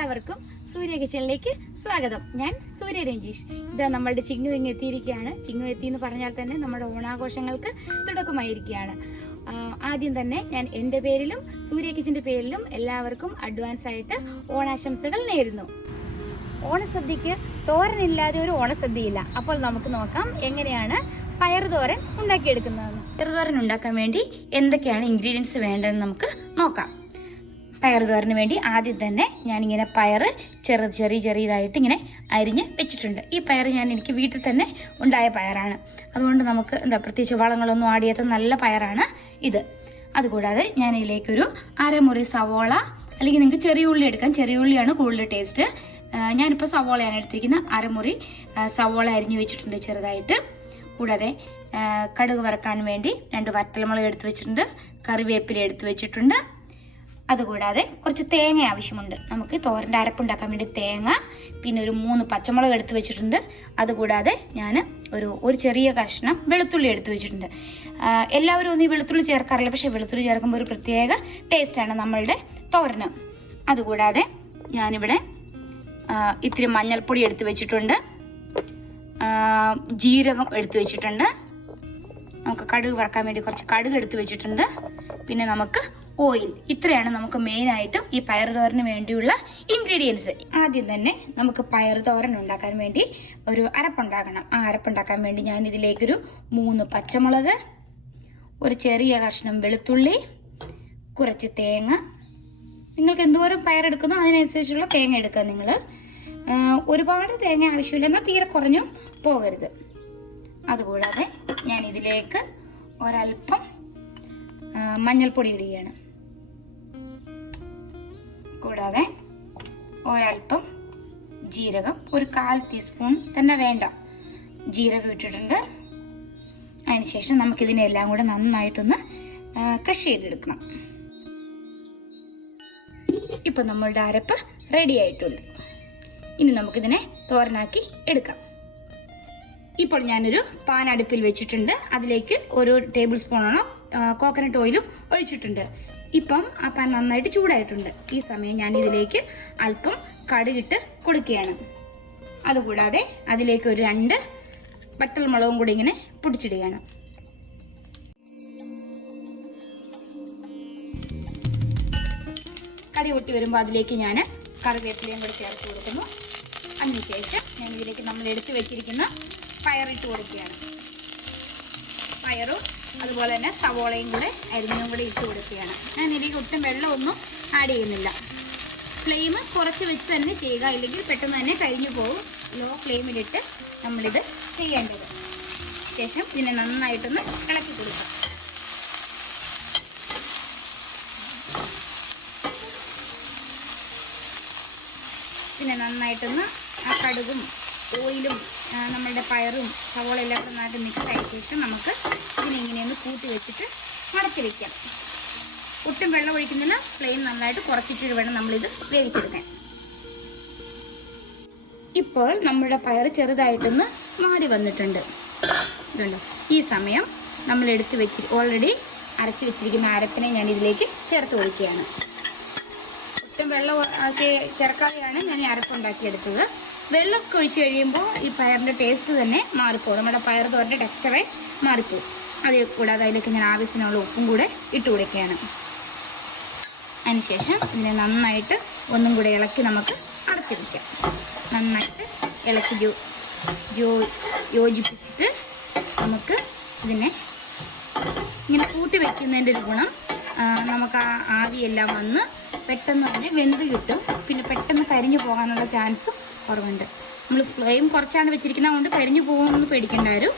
എല്ലാവർക്കും സൂര്യ കിച്ചണിലേക്ക് സ്വാഗതം. ഞാൻ സൂര്യ രഞ്ജീഷ്. ഇതാ നമ്മളുടെ ചിങ്ങു ഇങ്ങ് എത്തിയിരിക്കുകയാണ്. ചിങ്ങു എത്തി എന്ന് പറഞ്ഞാൽ തന്നെ നമ്മുടെ ഓണാഘോഷങ്ങൾക്ക് തുടക്കമായിരിക്കുകയാണ്. ആദ്യം തന്നെ ഞാൻ എൻ്റെ പേരിലും സൂര്യ കിച്ചൻ്റെ പേരിലും എല്ലാവർക്കും അഡ്വാൻസ് ആയിട്ട് ഓണാശംസകൾ നേരുന്നു. ഓണസദ്യക്ക് തോരനില്ലാതെ ഒരു ഓണസദ്യയില്ല. അപ്പോൾ നമുക്ക് നോക്കാം എങ്ങനെയാണ് പയറുതോരൻ ഉണ്ടാക്കിയെടുക്കുന്നതെന്ന്. പയറുതോരൻ ഉണ്ടാക്കാൻ വേണ്ടി എന്തൊക്കെയാണ് ഇൻഗ്രീഡിയൻസ് വേണ്ടതെന്ന് നമുക്ക് നോക്കാം. പയറുതോരന് വേണ്ടി ആദ്യം തന്നെ ഞാനിങ്ങനെ പയറ് ചെറിയതായിട്ട് ഇങ്ങനെ അരിഞ്ഞ് വെച്ചിട്ടുണ്ട്. ഈ പയർ എനിക്ക് വീട്ടിൽ തന്നെ ഉണ്ടായ പയറാണ്. അതുകൊണ്ട് നമുക്ക് പ്രത്യേകിച്ച് വളങ്ങളൊന്നും ആടിയാത്ത നല്ല പയറാണ് ഇത്. അതുകൂടാതെ ഞാൻ ഇതിലേക്കൊരു അരമുറി സവോള, അല്ലെങ്കിൽ നിങ്ങൾക്ക് ചെറിയ ഉള്ളി എടുക്കാം, ചെറിയ ഉള്ളിയാണ് കൂടുതൽ ടേസ്റ്റ്. ഞാനിപ്പോൾ സവോളയാണ് എടുത്തിരിക്കുന്നത്. അരമുറി സവോള അരിഞ്ഞ് വെച്ചിട്ടുണ്ട് ചെറുതായിട്ട്. കൂടാതെ കടുക് വറക്കാൻ വേണ്ടി 2 വറ്റൽമുളക് എടുത്ത് വെച്ചിട്ടുണ്ട്, കറിവേപ്പില എടുത്ത് വെച്ചിട്ടുണ്ട്. അതുകൂടാതെ കുറച്ച് തേങ്ങ ആവശ്യമുണ്ട്. നമുക്ക് തോരൻ്റെ അരപ്പുണ്ടാക്കാൻ വേണ്ടി തേങ്ങ, പിന്നെ ഒരു 3 പച്ചമുളക് എടുത്ത് വെച്ചിട്ടുണ്ട്. അതുകൂടാതെ ഞാൻ ഒരു ചെറിയ കഷ്ണം വെളുത്തുള്ളി എടുത്ത് വെച്ചിട്ടുണ്ട്. എല്ലാവരും ഒന്നും ഈ വെളുത്തുള്ളി ചേർക്കാറില്ല, പക്ഷേ വെളുത്തുള്ളി ചേർക്കുമ്പോൾ ഒരു പ്രത്യേക ടേസ്റ്റാണ് നമ്മളുടെ തോരന്. അതുകൂടാതെ ഞാനിവിടെ ഇത്തിരി മഞ്ഞൾപ്പൊടി എടുത്ത് വെച്ചിട്ടുണ്ട്, ജീരകം എടുത്ത് വെച്ചിട്ടുണ്ട്, നമുക്ക് കടുക് വറക്കാൻ വേണ്ടി കുറച്ച് കടുക് എടുത്ത് വെച്ചിട്ടുണ്ട്, പിന്നെ നമുക്ക് ഓയിൽ. ഇത്രയാണ് നമുക്ക് മെയിനായിട്ടും ഈ പയറുതോരന് വേണ്ടിയുള്ള ഇൻഗ്രീഡിയൻസ്. ആദ്യം തന്നെ നമുക്ക് പയറുതോരൻ ഉണ്ടാക്കാൻ വേണ്ടി ഒരു അരപ്പുണ്ടാക്കണം. ആ അരപ്പുണ്ടാക്കാൻ വേണ്ടി ഞാൻ ഇതിലേക്കൊരു 3 പച്ചമുളക്, ഒരു ചെറിയ കഷ്ണം വെളുത്തുള്ളി, കുറച്ച് തേങ്ങ, നിങ്ങൾക്ക് എന്തോരം പയറെടുക്കുന്നോ അതിനനുസരിച്ചുള്ള തേങ്ങ എടുക്കുക നിങ്ങൾ. ഒരുപാട് തേങ്ങ ആവശ്യമില്ല, എന്നാൽ തീരെ കുറഞ്ഞും പോകരുത്. അതുകൂടാതെ ഞാൻ ഇതിലേക്ക് ഒരൽപ്പം മഞ്ഞൾപ്പൊടി ഇടുകയാണ്. കൂടാതെ ഒരൽപ്പം ജീരകം, ഒരു 1/4 ടീസ്പൂൺ തന്നെ വേണ്ട ജീരകം ഇട്ടിട്ടുണ്ട്. അതിനുശേഷം നമുക്കിതിനെല്ലാം കൂടെ നന്നായിട്ടൊന്ന് ക്രഷ് ചെയ്തെടുക്കണം. ഇപ്പം നമ്മളുടെ അരപ്പ് റെഡി ആയിട്ടുണ്ട്. ഇനി നമുക്കിതിനെ തോരനാക്കി എടുക്കാം. ഇപ്പോൾ ഞാനൊരു പാൻ അടുപ്പിൽ വെച്ചിട്ടുണ്ട്. അതിലേക്ക് 1 ടേബിൾ സ്പൂണോളം കോക്കനട്ട് ഓയിലും ഒഴിച്ചിട്ടുണ്ട്. ഇപ്പം ആ പാൻ നന്നായിട്ട് ചൂടായിട്ടുണ്ട്. ഈ സമയം ഞാൻ ഇതിലേക്ക് അല്പം കടുകിട്ട് കൊടുക്കുകയാണ്. അതുകൂടാതെ അതിലേക്ക് ഒരു 2 വറ്റൽമുളകും കൂടി ഇങ്ങനെ പൊടിച്ചിടുകയാണ്. കടി പൊട്ടി വരുമ്പോൾ അതിലേക്ക് ഞാൻ കറിവേപ്പിലയും കൂടി ചേർത്ത് കൊടുക്കുന്നു. അതിനുശേഷം ഞാൻ ഇതിലേക്ക് നമ്മൾ എടുത്തു വെച്ചിരിക്കുന്ന പയറിട്ട് കൊടുക്കുകയാണ്. പയറും അതുപോലെ തന്നെ സവോളയും കൂടെ അരിഞ്ഞും കൂടെ ഇട്ട് കൊടുക്കുകയാണ്. ഞാൻ ഇതിലേക്ക് ഒട്ടും വെള്ളമൊന്നും ആഡ് ചെയ്യുന്നില്ല. ഫ്ലെയിം കുറച്ച് വെച്ച് തന്നെ ചെയ്യുക, ഇല്ലെങ്കിൽ പെട്ടെന്ന് തന്നെ കരിഞ്ഞു പോകും. ലോ ഫ്ലെയിമിലിട്ട് നമ്മളിത് ചെയ്യേണ്ടത്. ശേഷം ഇതിനെ നന്നായിട്ടൊന്ന് ഇളക്കി കൊടുക്കുക. പിന്നെ നന്നായിട്ടൊന്ന് ആ കടുകും ഓയിലും നമ്മളുടെ പയറും സവോള എല്ലാം നന്നായിട്ട് മിക്സ് ആയ ശേഷം നമുക്ക് ഇതിനെ ഇങ്ങനെയൊന്ന് കൂട്ടി വെച്ചിട്ട് അടച്ച് വയ്ക്കാം. ഒട്ടും വെള്ളം ഒഴിക്കുന്നില്ല, ഫ്ലെയിം നന്നായിട്ട് കുറച്ചിട്ട് വേണം നമ്മളിത് വേവിച്ചെടുക്കാൻ. ഇപ്പോൾ നമ്മുടെ പയർ ചെറുതായിട്ടൊന്ന് മാറി വന്നിട്ടുണ്ട്. ഇതുണ്ടോ? ഈ സമയം നമ്മൾ ഓൾറെഡി അരച്ച് വെച്ചിരിക്കുന്ന അരപ്പിനെ ഞാൻ ഇതിലേക്ക് ചേർത്ത് കൊടുക്കുകയാണ്. ഒട്ടും വെള്ളം ചേർക്കാതെയാണ് ഞാൻ ഈ അരപ്പുണ്ടാക്കിയെടുത്തത്. വെള്ളമൊക്കെ ഒഴിച്ച് കഴിയുമ്പോൾ ഈ പയറിൻ്റെ ടേസ്റ്റ് തന്നെ മാറിപ്പോകും. നമ്മുടെ പയർ തോരൻ്റെ ടെക്സ്ചറെ മാറിപ്പോകും. അതിൽ കൂടാതെ അതിലേക്ക് ഞാൻ ആവശ്യത്തിനുള്ള ഉപ്പും കൂടെ ഇട്ട് കൊടുക്കുകയാണ്. അതിനുശേഷം ഇതിനെ നന്നായിട്ട് ഒന്നും കൂടെ ഇളക്കി നമുക്ക് അടച്ചു വയ്ക്കാം. നന്നായിട്ട് ഇളക്കി യോജിപ്പിച്ചിട്ട് നമുക്ക് ഇതിനെ ഇങ്ങനെ കൂട്ടി വയ്ക്കുന്നതിൻ്റെ ഒരു ഗുണം, നമുക്ക് ആ ആവിയെല്ലാം വന്ന് പെട്ടെന്ന് തന്നെ വെന്ത് കിട്ടും. പിന്നെ പെട്ടെന്ന് കരിഞ്ഞു പോകാനുള്ള ചാൻസും കുറവുണ്ട്. നമ്മൾ ഫ്ലെയിം കുറച്ചാണ് വെച്ചിരിക്കുന്നത്, അതുകൊണ്ട് കരിഞ്ഞു പോകുമെന്ന് പേടിക്കേണ്ട വരും.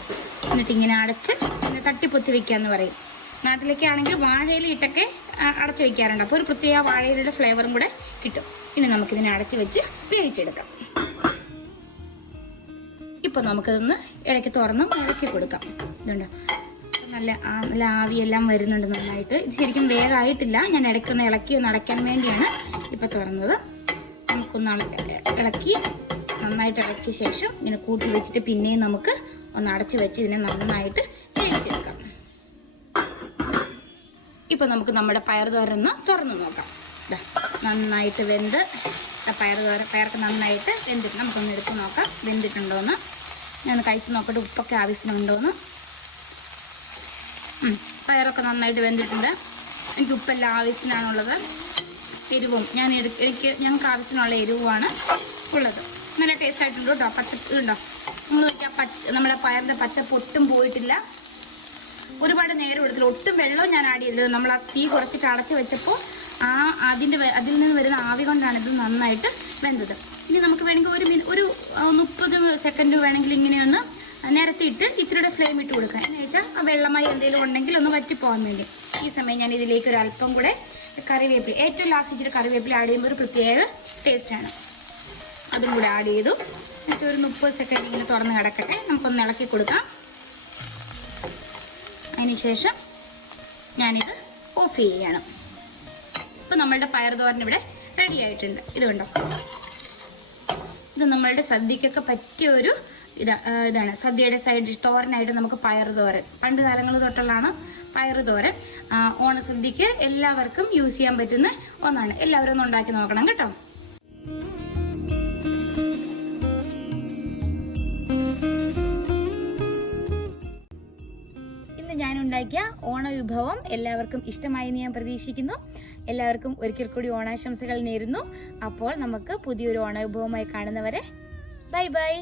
എന്നിട്ട് ഇങ്ങനെ അടച്ച് പിന്നെ തട്ടിപ്പൊത്തി വയ്ക്കാമെന്ന് പറയും. നാട്ടിലൊക്കെ ആണെങ്കിൽ വാഴയില ഇട്ടൊക്കെ അടച്ച് വയ്ക്കാറുണ്ട്. അപ്പോൾ ഒരു പ്രത്യേക വാഴയിലയുടെ ഫ്ലേവറും കൂടെ കിട്ടും. ഇനി നമുക്കിതിനെ അടച്ച് വെച്ച് വേവിച്ചെടുക്കാം. ഇപ്പോൾ നമുക്കതൊന്ന് ഇടയ്ക്ക് തുറന്ന് ഇളക്കി കൊടുക്കാം. ഇതുണ്ട്, നല്ല ആവിയെല്ലാം വരുന്നുണ്ട് നന്നായിട്ട്. ഇത് ശരിക്കും വേഗമായിട്ടില്ല, ഞാൻ ഇടയ്ക്കൊന്ന് ഇളക്കി ഒന്ന് അടയ്ക്കാൻ വേണ്ടിയാണ് ഇപ്പോൾ തുറന്നത്. നമുക്കൊന്ന് ഇളക്കി നന്നായിട്ട് ഇളക്കിയ ശേഷം ഇങ്ങനെ കൂട്ടി വെച്ചിട്ട് പിന്നെയും നമുക്ക് ഒന്ന് അടച്ച് വെച്ച് ഇതിനെ നന്നായിട്ട് വേവിച്ചെടുക്കാം. ഇപ്പോൾ നമുക്ക് നമ്മുടെ പയർ തോരൻ തുറന്ന് നോക്കാം. നന്നായിട്ട് വെന്ത് പയർക്ക് നന്നായിട്ട് വെന്തിട്ട് നമുക്കൊന്ന് എടുത്ത് നോക്കാം വെന്തിട്ടുണ്ടോയെന്ന്. ഞാൻ കഴിച്ച് നോക്കട്ടെ ഉപ്പൊക്കെ ആവശ്യമുണ്ടോയെന്ന്. പയറൊക്കെ നന്നായിട്ട് വെന്തിട്ടുണ്ട്. എനിക്ക് ഉപ്പെല്ലാം ആവശ്യത്തിനാണുള്ളത്. എരിവും ഞങ്ങൾക്ക് ആവശ്യത്തിനുള്ള എരിവുമാണ് ഉള്ളത്. നല്ല ടേസ്റ്റ് ആയിട്ടുണ്ട് കേട്ടോ. ഇതുണ്ടോ നിങ്ങൾ നോക്കിയാൽ നമ്മുടെ പയറിൻ്റെ പച്ചപ്പ് ഒട്ടും പോയിട്ടില്ല. ഒരുപാട് നേരം എടുത്തില്ല. ഒട്ടും വെള്ളവും ഞാൻ ആഡ് ചെയ്തില്ല. നമ്മൾ ആ തീ കുറച്ചിട്ട് അടച്ച് വെച്ചപ്പോൾ അതിൽ നിന്ന് വരുന്ന ആവി കൊണ്ടാണ് ഇത് നന്നായിട്ട് വെന്തത്. ഇനി നമുക്ക് വേണമെങ്കിൽ ഒരു 30 സെക്കൻഡ് വേണമെങ്കിൽ ഇങ്ങനെയൊന്ന് നിരത്തിയിട്ട് ഇത്തിരിയുടെ ഫ്ലെയിം ഇട്ട് കൊടുക്കാം. എന്ന് വെച്ചാൽ ആ വെള്ളമായി എന്തെങ്കിലും ഉണ്ടെങ്കിൽ ഒന്ന് വറ്റിപ്പോകാൻ വേണ്ടി. ഈ സമയം ഞാൻ ഇതിലേക്ക് ഒരു അല്പം കൂടെ കറിവേപ്പില, ഏറ്റവും ലാസ്റ്റ് ഇച്ചിരി കറിവേപ്പില ആഡ് ചെയ്യുമ്പോൾ ഒരു പ്രത്യേക ടേസ്റ്റാണ്. അതും കൂടെ ആഡ് ചെയ്തു. എന്നിട്ട് ഒരു 30 സെക്കൻഡ് ഇങ്ങനെ തുറന്ന് കിടക്കട്ടെ. നമുക്കൊന്ന് ഇളക്കി കൊടുക്കാം. അതിനുശേഷം ഞാനിത് ഓഫ് ചെയ്യണം. ഇപ്പം നമ്മളുടെ പയർ തോരൻ ഇവിടെ റെഡി ആയിട്ടുണ്ട്. ഇത് കണ്ടോ, ഇത് നമ്മളുടെ സദ്യക്കൊക്കെ പറ്റിയ ഒരു ഇതാണ്. സദ്യയുടെ സൈഡ് ഡിഷ് തോരനായിട്ട് നമുക്ക് പയർ തോരൻ പണ്ട് കാലങ്ങൾ തൊട്ടുള്ളതാണ് പയർ തോരൻ. ഓണസദ്യക്ക് എല്ലാവർക്കും യൂസ് ചെയ്യാൻ പറ്റുന്ന ഒന്നാണ്. എല്ലാവരും ഒന്ന് ഉണ്ടാക്കി നോക്കണം കേട്ടോ. ഇന്ന് ഞാൻ ഉണ്ടാക്കിയ ഓണവിഭവം എല്ലാവർക്കും ഇഷ്ടമായി എന്ന് ഞാൻ പ്രതീക്ഷിക്കുന്നു. എല്ലാവർക്കും ഒരിക്കൽ കൂടി ഓണാശംസകൾ നേരുന്നു. അപ്പോൾ നമുക്ക് പുതിയൊരു ഓണവിഭവമായി കാണുന്നവരെ ബൈ ബൈ.